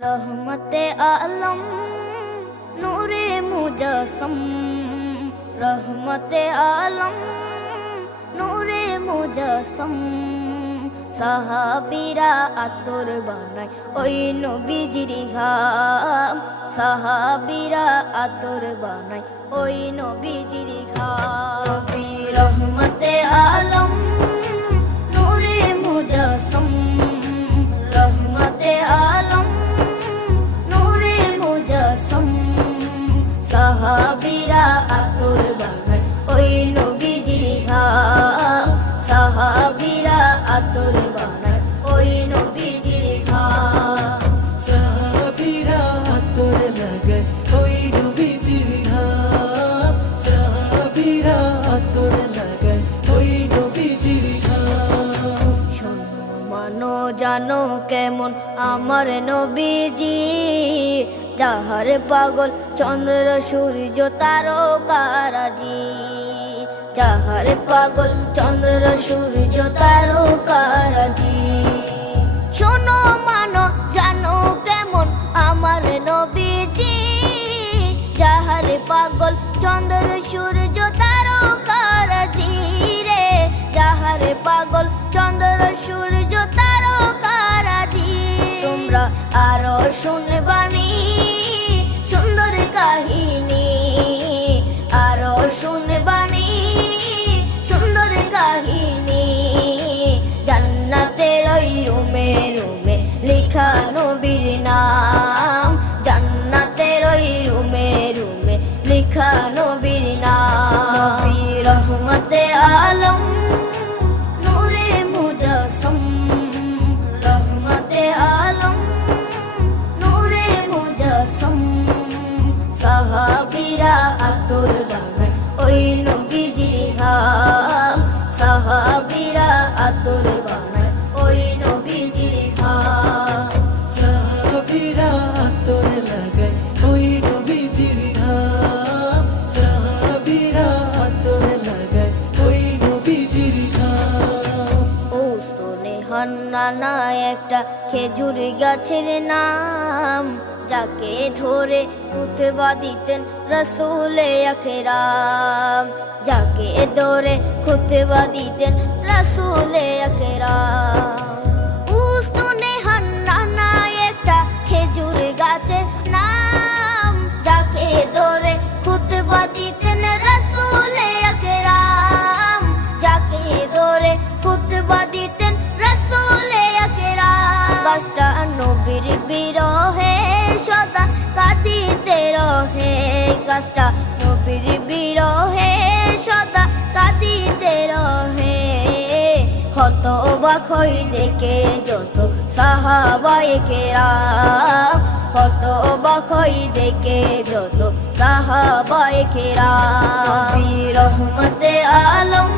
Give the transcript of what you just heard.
रहमते आलम नूरे मुजस्सम, रहमते आलम नूरे मुजस्सम। সাহাবীরা আতর বানায় ওই নবীজির ঘাম, সাহাবীরা আতর বানায় ওই নবীজির ঘাম। নবী রহমতে আলম নূরে মুজস্সম, রহমতে আলম নূরে মুজস্সম। সাহাবীরা আতর বানায় ওই নবীজির ঘাম, সাহাবীরা আতর বানায় ওই নবীজির ঘাম। সাহাবীরা আতর লাগায় ওই নবীজির ঘাম, সাহাবীরা আতর লাগায় ওই নবীজির ঘাম। শোনো মানো জানো কেমন আমার নবীজি, যাহার পাগল চন্দ্র সূর্য তারকারাজি, যাহার পাগল চন্দ্র সূর্য তারকারাজি। শোনো মানো জানো কেমন আমার নবীজি, যাহার পাগল চন্দ্র সূর্য তারকারাজি রে, যাহার পাগল চন্দ্র সূর্য তারকারাজি। তোমরা আরো শুনবানি সুন্দর কাহিনী, আরো শুনবানি সুন্দর কাহিনী। জান্নাতের ওই রুমে রুমে লেখা নবীর নাম, জান্নাতের ওই রুমে রুমে লেখা নবীর নাম। নবী রহমতে আলম নূরে মুজস্সম, রহমতে আলম নূরে মুজস্সম। সাহাবীরা আতর বানায় ওই নবীজির ঘাম, সাহাবীরা আতর বানায় ওই নবীজির ঘাম। সাহাবীরা আতর লাগায় ওই নবীজির ঘাম, সাহাবীরা আতর লাগায় ওই নবীজির ঘাম। ওস্তনে হান্নানা একটা খেজুর গাছের নাম, যাকে ধরে খুতবা দিতেন রাসূলে আকরাম, যাকে ধরে খুতবা দিতেন রাসূলে আকরাম। উস্তনে হান্নানা একটা খেজুর গাছের নাম, যাকে ধরে খুতবা দিতেন রাসূলে আকরাম, যাকে ধরে খুতবা দিতেন রাসূলে আকরাম। গাছটা নবীর বিরহে সদা কাঁদিতে রহে, গাছটা নবীর বিরহে সদা কাঁদিতে রহে। হতবাক হই দেখে যত সাহাবায়ে কেরাম, হতবাক হই দেখে যত সাহাবায়ে কেরাম। নবী রহমতে আলম